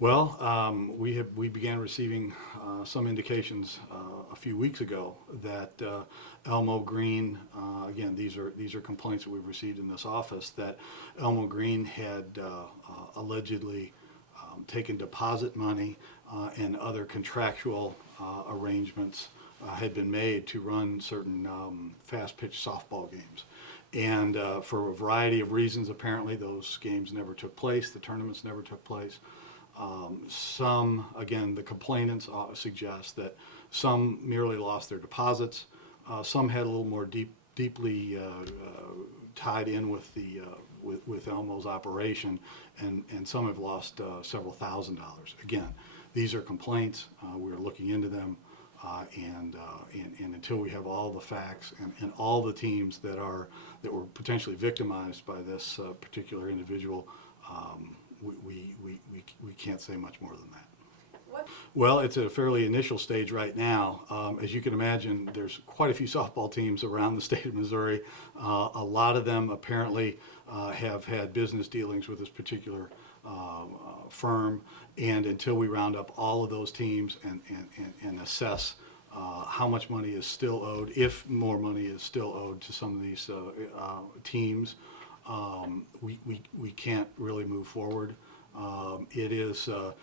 Well, we began receiving some indications a few weeks ago that Elmo Green, again, these are complaints that we've received in this office, that Elmo Green had allegedly taken deposit money and other contractual arrangements had been made to run certain fast-pitch softball games. And for a variety of reasons, apparently those games never took place, the tournaments never took place. Again, the complainants suggest that some merely lost their deposits. Some had a little more deeply tied in with the with Elmo's operation, and some have lost several $1,000s. Again, these are complaints. We're looking into them, and until we have all the facts and all the teams that were potentially victimized by this particular individual, we can't say much more than that. What? Well, it's at a fairly initial stage right now. As you can imagine, there's quite a few softball teams around the state of Missouri. A lot of them apparently have had business dealings with this particular firm, and until we round up all of those teams and assess how much money is still owed, if more money is still owed to some of these teams, we can't really move forward. It is a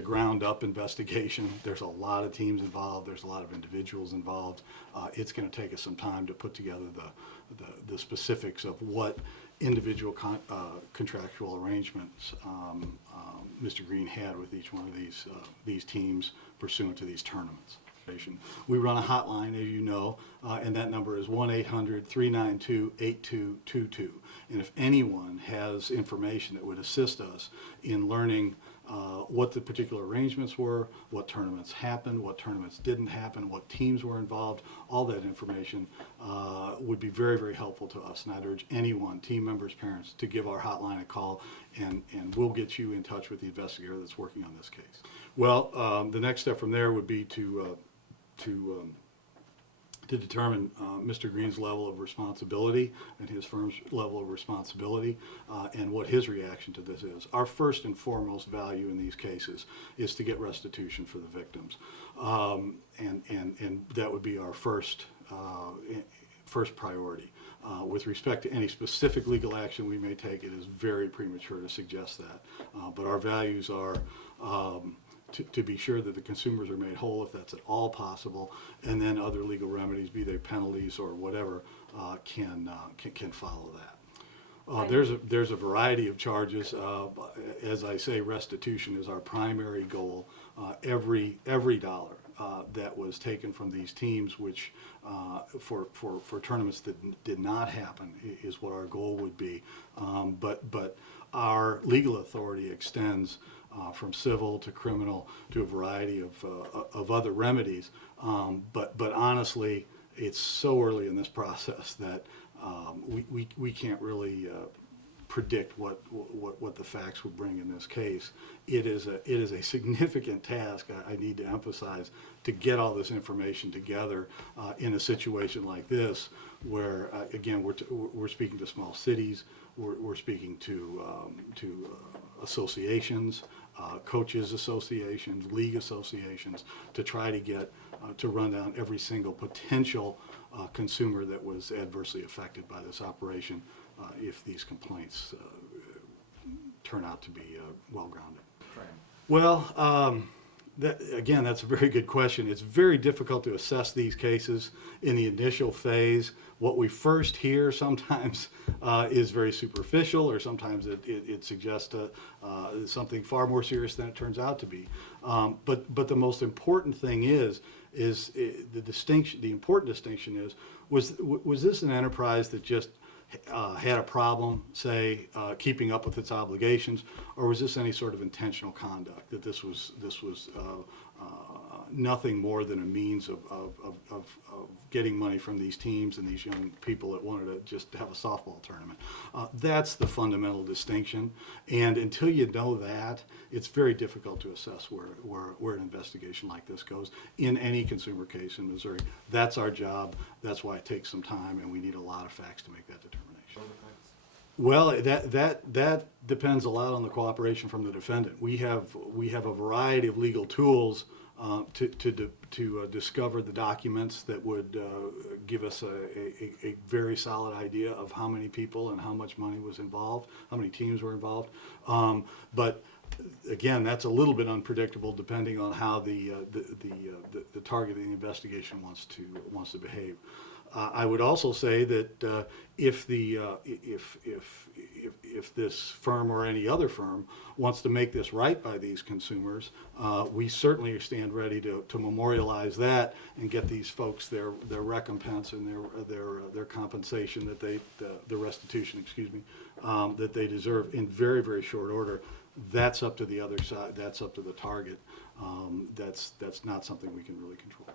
ground-up investigation. There's a lot of teams involved. There's a lot of individuals involved. It's going to take us some time to put together the specifics of what individual contractual arrangements Mr. Green had with each one of these teams pursuant to these tournaments. We run a hotline, as you know, and that number is 1-800-392-8222. And if anyone has information that would assist us in learning what the particular arrangements were, what tournaments happened, what tournaments didn't happen, what teams were involved, all that information would be very, very helpful to us. And I'd urge anyone, team members, parents, to give our hotline a call, and we'll get you in touch with the investigator that's working on this case. Well, the next step from there would be to determine Mr. Green's level of responsibility and his firm's level of responsibility and what his reaction to this is. Our first and foremost value in these cases is to get restitution for the victims, and that would be our first priority. With respect to any specific legal action we may take, it is very premature to suggest that, but our values are to be sure that the consumers are made whole, if that's at all possible, and then other legal remedies, be they penalties or whatever, can follow that. There's a variety of charges. As I say, restitution is our primary goal. Every dollar that was taken from these teams, which for tournaments that did not happen, is what our goal would be. But our legal authority extends from civil to criminal to a variety of other remedies. But honestly, it's so early in this process that we can't really predict what the facts would bring in this case. It is a significant task, I need to emphasize, to get all this information together in a situation like this, where again we're speaking to small cities, we're speaking to associations, coaches associations, league associations, to try to get to run down every single potential consumer that was adversely affected by this operation, if these complaints turn out to be well-grounded. Well, that's a very good question. It's very difficult to assess these cases in the initial phase. What we first hear sometimes is very superficial, or sometimes it suggests something far more serious than it turns out to be. But the most important thing is the distinction. The important distinction is, was this an enterprise that just had a problem, say, keeping up with its obligations, or was this any sort of intentional conduct, that this was nothing more than a means of getting money from these teams and these young people that wanted to just have a softball tournament? That's the fundamental distinction, and until you know that, it's very difficult to assess where an investigation like this goes in any consumer case in Missouri. That's our job. That's why it takes some time, and we need a lot of facts to make that determination. Well, that depends a lot on the cooperation from the defendant. We have a variety of legal tools to discover the documents that would give us a very solid idea of how many people and how much money was involved, how many teams were involved. But again, that's a little bit unpredictable depending on how the target of the investigation wants to behave. I would also say that if this firm or any other firm wants to make this right by these consumers, we certainly stand ready to memorialize that and get these folks their recompense and their compensation that the restitution, excuse me, that they deserve in very, very short order. That's up to the other side. That's up to the target. That's not something we can really control.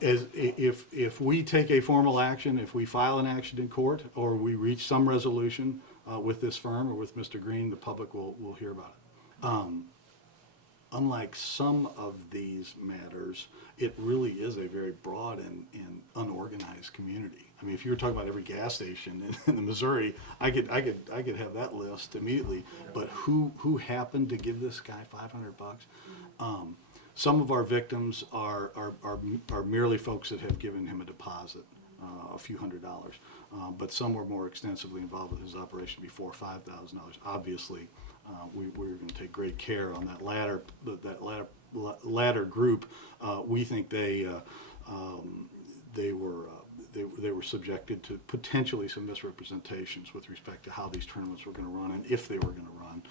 If we take a formal action, if we file an action in court, or we reach some resolution with this firm or with Mr. Green, the public will hear about it. Unlike some of these matters, it really is a very broad and unorganized community. I mean, if you were talking about every gas station in the Missouri, I could have that list immediately. But who happened to give this guy $500? Some of our victims are merely folks that have given him a deposit, a few $100s, but some were more extensively involved with his operation before $5,000. Obviously, we were going to take great care on that latter group. We think they were subjected to potentially some misrepresentations with respect to how these tournaments were going to run and if they were going to run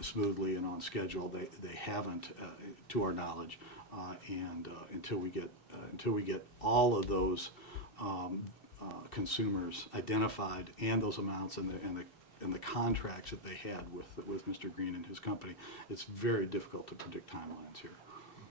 smoothly and on schedule. They haven't, to our knowledge, and until we get all of those consumers identified and those amounts and the contracts that they had with Mr. Green and his company, it's very difficult to predict timelines here.